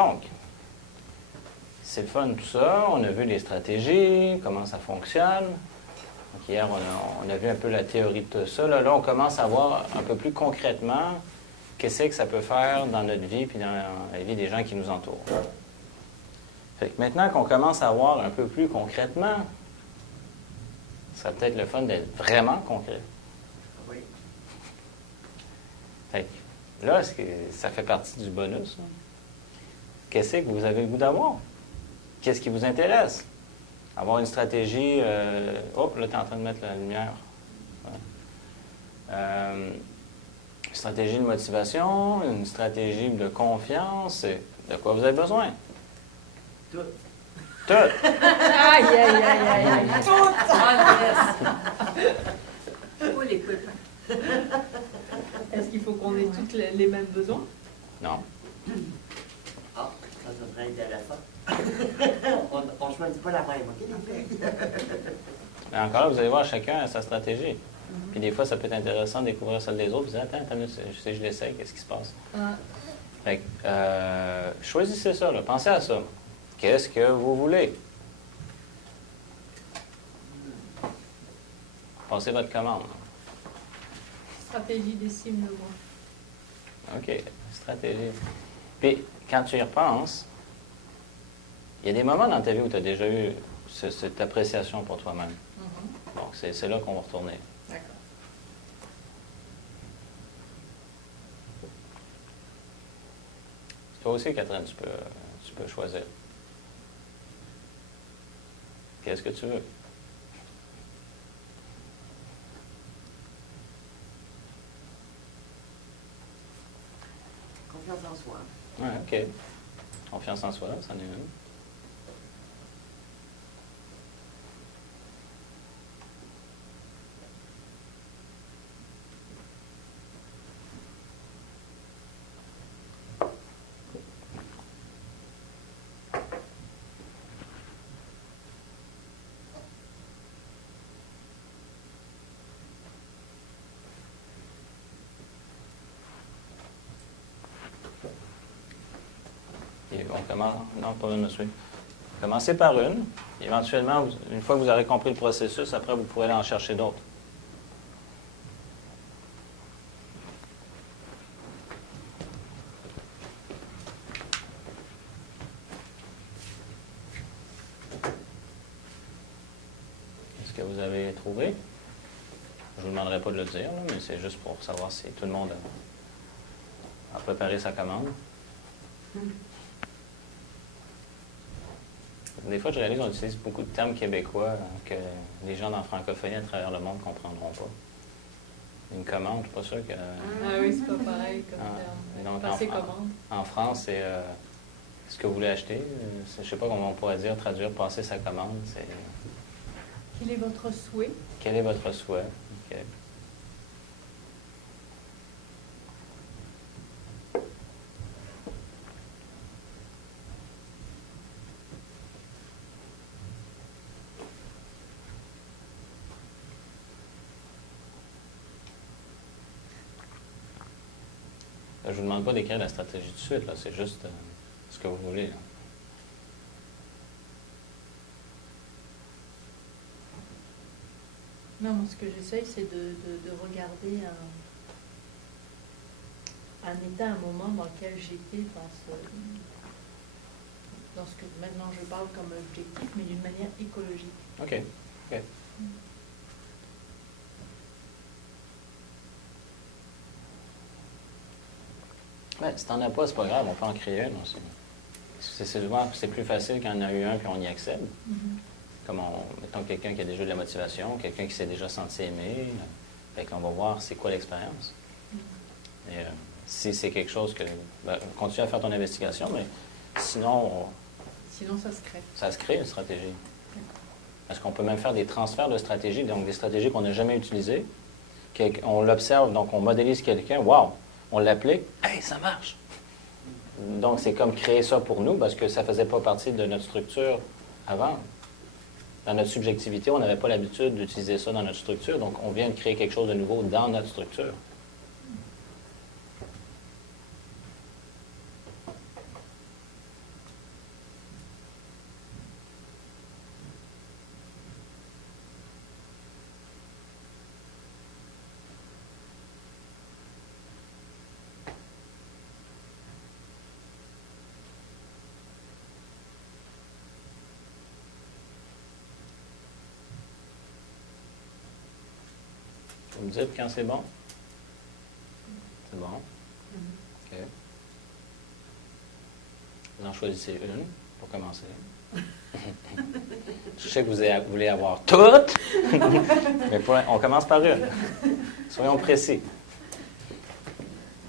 Donc, c'est le fun tout ça. On a vu les stratégies, comment ça fonctionne. Donc, hier, on a vu un peu la théorie de tout ça. Là, on commence à voir un peu plus concrètement qu'est-ce que ça peut faire dans notre vie et dans la vie des gens qui nous entourent. Fait que maintenant qu'on commence à voir un peu plus concrètement, ce serait peut-être le fun d'être vraiment concret. Oui. Fait que là, ça fait partie du bonus. Là. Qu'est-ce que vous avez le goût d'avoir? Qu'est-ce qui vous intéresse? Avoir une stratégie... Oh, là, tu es en train de mettre la lumière. Une stratégie de motivation, une stratégie de confiance. De quoi vous avez besoin? Tout. Tout! Aïe, aïe, aïe, aïe, aïe. Tout! Ah, yes! Oh, l'écoute. Est-ce qu'il faut qu'on ait tous les mêmes besoins? Non. Ah, ça serait intéressant. On ne choisit pas la même, OK? Mais encore là, vous allez voir, chacun a sa stratégie. Puis des fois, ça peut être intéressant de découvrir celle des autres. Vous dites, attends, si je l'essaye, qu'est-ce qui se passe? Fait que, choisissez ça, là. Pensez à ça. Qu'est-ce que vous voulez? Passez votre commande. Stratégie décime le mois. OK, stratégie. Puis, quand tu y repenses, il y a des moments dans ta vie où tu as déjà eu cette appréciation pour toi-même. Donc, c'est là qu'on va retourner. D'accord. Toi aussi, Catherine, tu peux choisir. Qu'est-ce que tu veux? Confiance en soi. Oui, OK. Confiance en soi, c'en est une. Et on commence. Non, pas une, monsieur. Commencez par une. Éventuellement, une fois que vous aurez compris le processus, après, vous pourrez aller en chercher d'autres. Est-ce que vous avez trouvé? Je ne vous demanderai pas de le dire, là, mais c'est juste pour savoir si tout le monde a préparé sa commande. Des fois, je réalise qu'on utilise beaucoup de termes québécois que les gens dans la francophonie à travers le monde ne comprendront pas. Une commande, je ne suis pas sûr que... Ah oui, c'est pas pareil comme terme. Donc, Passer commande. en France, c'est ce que vous voulez acheter. Je ne sais pas comment on pourrait dire, traduire, passer sa commande. C'est... Quel est votre souhait? Quel est votre souhait? OK. Je ne vous demande pas d'écrire la stratégie tout de suite, là. C'est juste ce que vous voulez. Là. Non, moi, ce que j'essaye, c'est de regarder un état, un moment dans lequel j'étais dans ce que maintenant je parle comme objectif, mais d'une manière écologique. OK. OK. Ben, si t'en as pas, c'est pas grave, on peut en créer une aussi. C'est plus facile quand on en a eu un puis on y accède. Comme mettons quelqu'un qui a déjà de la motivation, quelqu'un qui s'est déjà senti aimé. Fait qu'on va voir c'est quoi l'expérience. Et si c'est quelque chose que... Ben, continue à faire ton investigation, mais sinon... Sinon, ça se crée. Ça se crée une stratégie. Parce qu'on peut même faire des transferts de stratégies, donc des stratégies qu'on n'a jamais utilisées. On l'observe, donc on modélise quelqu'un, wow! On l'applique, hey, ça marche! Donc, c'est comme créer ça pour nous, parce que ça ne faisait pas partie de notre structure avant. Dans notre subjectivité, on n'avait pas l'habitude d'utiliser ça dans notre structure, donc on vient de créer quelque chose de nouveau dans notre structure. Vous me dites quand c'est bon? C'est bon. OK. Vous en choisissez une pour commencer. Je sais que vous voulez avoir toutes, mais on commence par une. Soyons précis.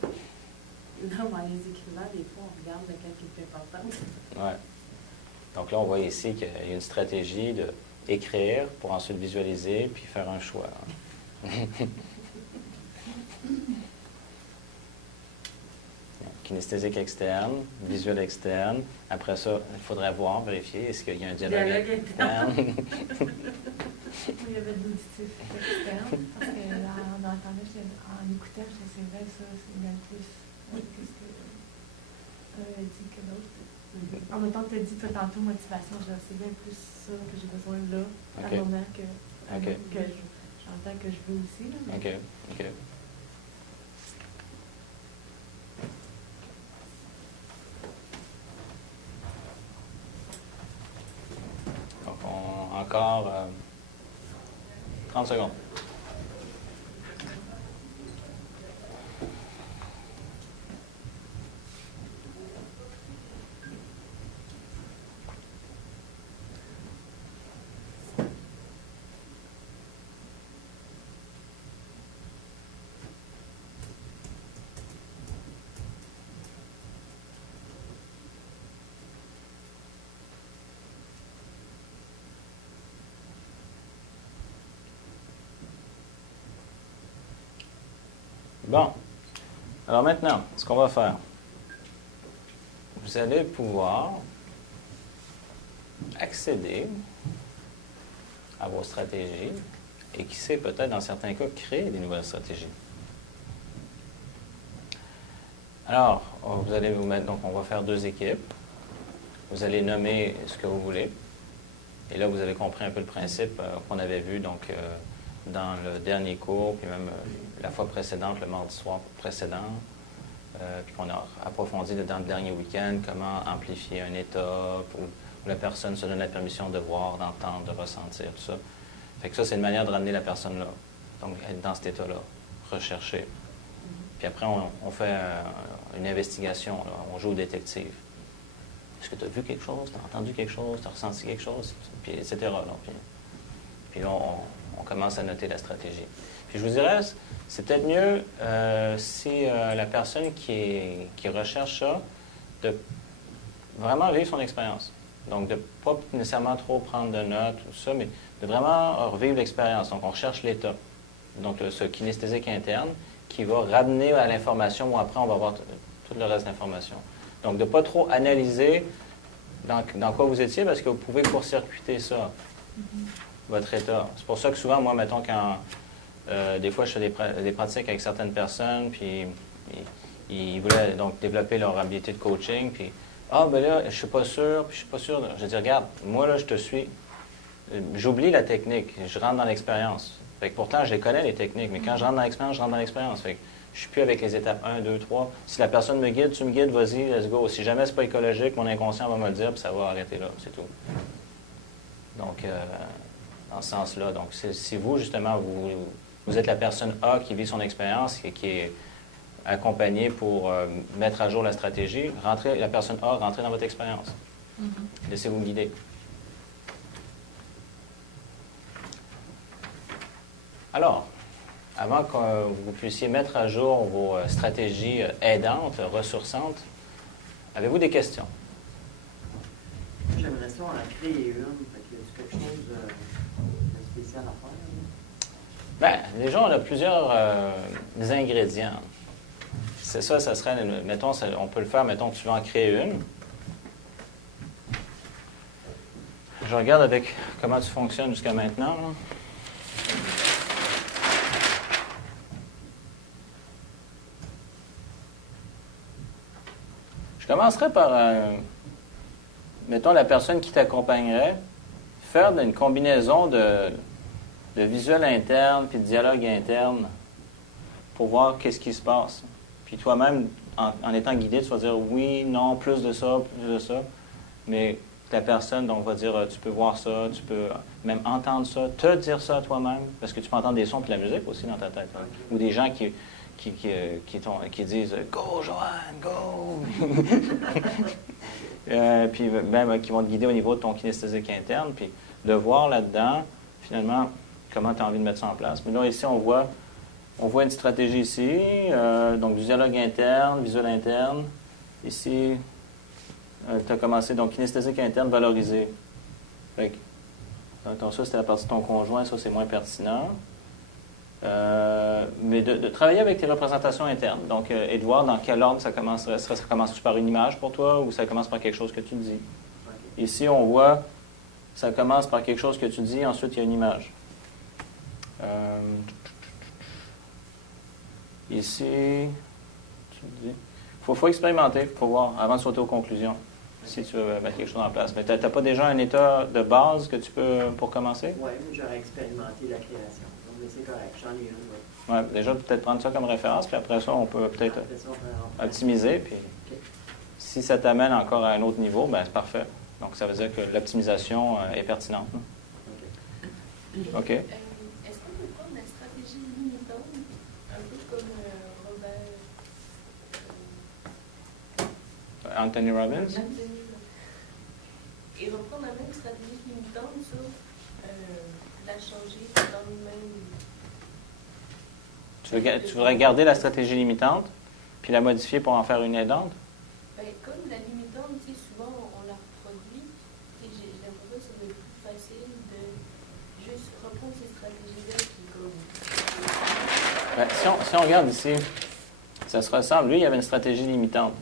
Non, dans les écrivains, des fois, on regarde laquelle qui est plus importante. Ouais. Donc là, on voit ici qu'il y a une stratégie d'écrire pour ensuite visualiser puis faire un choix. Kinesthésique externe, visuel externe. Après ça, il faudrait voir, vérifier, est-ce qu'il y a un dialogue interne. Il y avait de l'auditif externe, parce que là, on entendait, en écoutant, c'est vrai, ça, c'est bien plus que ce que dit que l'autre. En même temps, tu as dit toi tantôt motivation, c'est bien plus ça que j'ai besoin là, à un moment que j'entends que je veux aussi. Là, mais... OK. Donc, encore 30 secondes. Bon. Alors maintenant, ce qu'on va faire, vous allez pouvoir accéder à vos stratégies et qui sait peut-être dans certains cas créer des nouvelles stratégies. Alors, vous allez vous mettre, donc on va faire 2 équipes. Vous allez nommer ce que vous voulez. Et là, vous avez compris un peu le principe qu'on avait vu donc dans le dernier cours, puis même la fois précédente, le mardi soir précédent, puis qu'on a approfondi dans le dernier week-end, comment amplifier un état où la personne se donne la permission de voir, d'entendre, de ressentir, tout ça. Fait que ça, c'est une manière de ramener la personne là. Donc, être dans cet état-là, rechercher. Puis après, on fait une investigation, là. On joue au détective. Est-ce que tu as vu quelque chose? Tu as entendu quelque chose? Tu as ressenti quelque chose? Puis, etc. Là. Puis là, on commence à noter la stratégie. Puis je vous dirais, c'est peut-être mieux si la personne qui recherche ça, de vraiment vivre son expérience. Donc, de ne pas nécessairement trop prendre de notes, tout ça, mais de vraiment revivre l'expérience. Donc, on recherche l'état. Donc, ce kinesthésique interne qui va ramener à l'information où après, on va avoir tout le reste de l'information. Donc, de ne pas trop analyser dans quoi vous étiez, parce que vous pouvez court-circuiter ça, votre état. C'est pour ça que souvent, moi, mettons, quand des fois, je fais des pratiques avec certaines personnes, puis ils voulaient donc développer leur habilité de coaching, puis ben là, je suis pas sûr, puis je suis pas sûr. Je dis, regarde, moi, là, je te suis. J'oublie la technique, je rentre dans l'expérience. Fait que pourtant, je les connais, les techniques, mais quand je rentre dans l'expérience, je rentre dans l'expérience. Fait que je suis plus avec les étapes 1, 2, 3. Si la personne me guide, tu me guides, vas-y, let's go. Si jamais c'est pas écologique, mon inconscient va me le dire, puis ça va arrêter là, c'est tout. Donc, dans ce sens-là, donc si vous, justement, vous êtes la personne A qui vit son expérience et qui est accompagnée pour mettre à jour la stratégie, la personne A, rentrez dans votre expérience. Laissez-vous guider. Alors, avant que vous puissiez mettre à jour vos stratégies aidantes, ressourçantes, avez-vous des questions? J'aimerais ça en créer une. Fait qu'il y a quelque chose de spécial à faire? Bien, déjà, on a plusieurs ingrédients. C'est ça, ça serait, mettons, on peut le faire, mettons que tu veux en créer une. Je regarde avec comment tu fonctionnes jusqu'à maintenant. Là. Je commencerai par, mettons, la personne qui t'accompagnerait, faire une combinaison de visuel interne puis de dialogue interne pour voir qu'est-ce qui se passe. Puis toi-même, en étant guidé, tu vas dire oui, non, plus de ça, plus de ça. Mais La personne donc, va dire, tu peux voir ça, tu peux même entendre ça, te dire ça à toi-même, parce que tu peux entendre des sons et de la musique aussi dans ta tête. Hein. Ou des gens qui disent « Go, Joanne, go! » Puis même qui vont te guider au niveau de ton kinesthésique interne, puis de voir là-dedans, finalement, comment tu as envie de mettre ça en place. Mais là, ici, on voit une stratégie ici, donc du dialogue interne, visuel interne. Ici, tu as commencé, donc kinesthésique interne valorisé. Fait que, donc ça, c'était la partie de ton conjoint, ça, c'est moins pertinent. Mais de travailler avec tes représentations internes. Donc, et de voir dans quel ordre ça commencerait. Ça commence-tu par une image pour toi ou ça commence par quelque chose que tu dis? Okay. Ici, on voit, ça commence par quelque chose que tu dis, ensuite il y a une image. Ici, tu dis. Il faut expérimenter, il faut voir avant de sauter aux conclusions, si tu veux mettre quelque chose en place. Mais tu n'as pas déjà un état de base que tu peux, pour commencer? Oui, j'aurais expérimenté la création. Donc, c'est correct, j'en ai une. Oui, déjà, peut-être prendre ça comme référence, puis après ça, on peut peut-être optimiser. Puis si ça t'amène encore à un autre niveau, ben c'est parfait. Donc, ça veut dire que l'optimisation est pertinente. OK. Est-ce qu'on peut prendre la stratégie limitante, un peu comme Robert... Anthony Robbins? Et reprendre la même stratégie limitante sur la changer dans le même... Tu voudrais garder la stratégie limitante, puis la modifier pour en faire une aidante? Bien, comme la limitante, tu sais, souvent on la reproduit, et j'ai l'impression que ça va être plus facile de juste reprendre ces stratégies-là qui comme... Ben, si on regarde ici, ça se ressemble. Lui, il avait une stratégie limitante.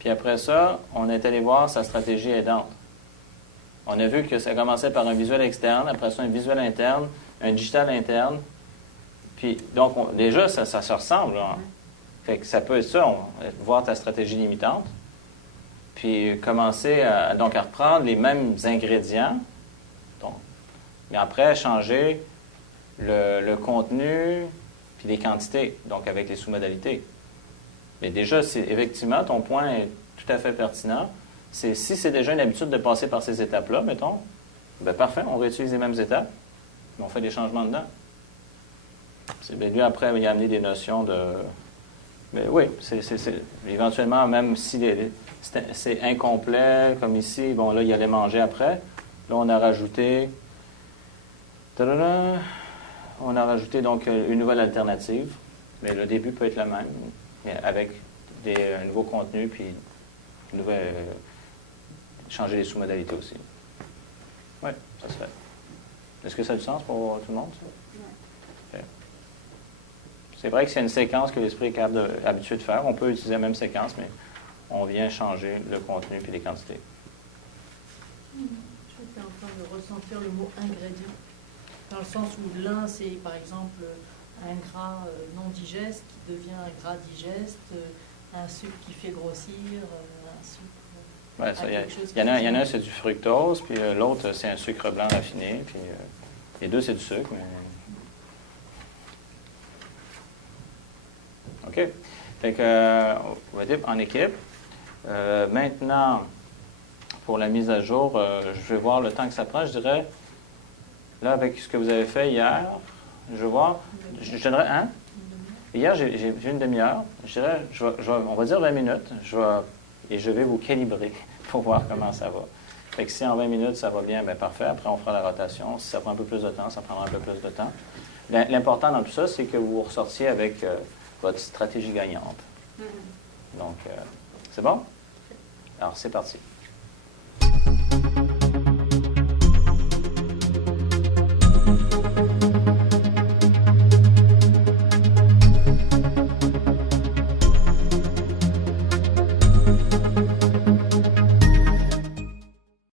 Puis après ça, on est allé voir sa stratégie aidante. On a vu que ça commençait par un visuel externe, après ça un visuel interne, un digital interne. Puis, donc, déjà, ça se ressemble. Là. Fait que ça peut être ça, voir ta stratégie limitante, puis commencer à reprendre les mêmes ingrédients, donc, mais après, changer le contenu, puis les quantités, donc avec les sous-modalités. Mais déjà, effectivement, ton point est tout à fait pertinent. Si c'est déjà une habitude de passer par ces étapes-là, mettons, bien parfait, on réutilise les mêmes étapes, mais on fait des changements dedans. Lui, après, il a amené des notions de... Mais oui, éventuellement, même si c'est incomplet, comme ici, bon, là, il allait manger après. Là, on a rajouté... On a rajouté, donc, une nouvelle alternative. Mais le début peut être le même, mais avec un nouveau contenu, puis changer les sous-modalités aussi. Oui, ça se fait. Est-ce que ça a du sens pour tout le monde, ça? Oui. C'est vrai que c'est une séquence que l'esprit est habitué de faire. On peut utiliser la même séquence, mais on vient changer le contenu et les quantités. Je suis en train de ressentir le mot ingrédient, dans le sens où l'un, c'est par exemple un gras non digeste qui devient un gras digeste, un sucre qui fait grossir, un sucre... Ouais, il y en a un, c'est du fructose, puis l'autre, c'est un sucre blanc raffiné, puis les deux, c'est du sucre, mais... OK. Fait que, on va dire en équipe. Maintenant, pour la mise à jour, je vais voir le temps que ça prend. Je dirais, là, avec ce que vous avez fait hier, je vais voir, je donnerais un. Hier, j'ai vu une demi-heure. Je dirais, on va dire 20 minutes. Et je vais vous calibrer pour voir comment ça va. Fait que si en 20 minutes, ça va bien, bien parfait. Après, on fera la rotation. Si ça prend un peu plus de temps, ça prendra un peu plus de temps. L'important dans tout ça, c'est que vous ressortiez avec... votre stratégie gagnante. Donc, c'est bon? Alors, c'est parti.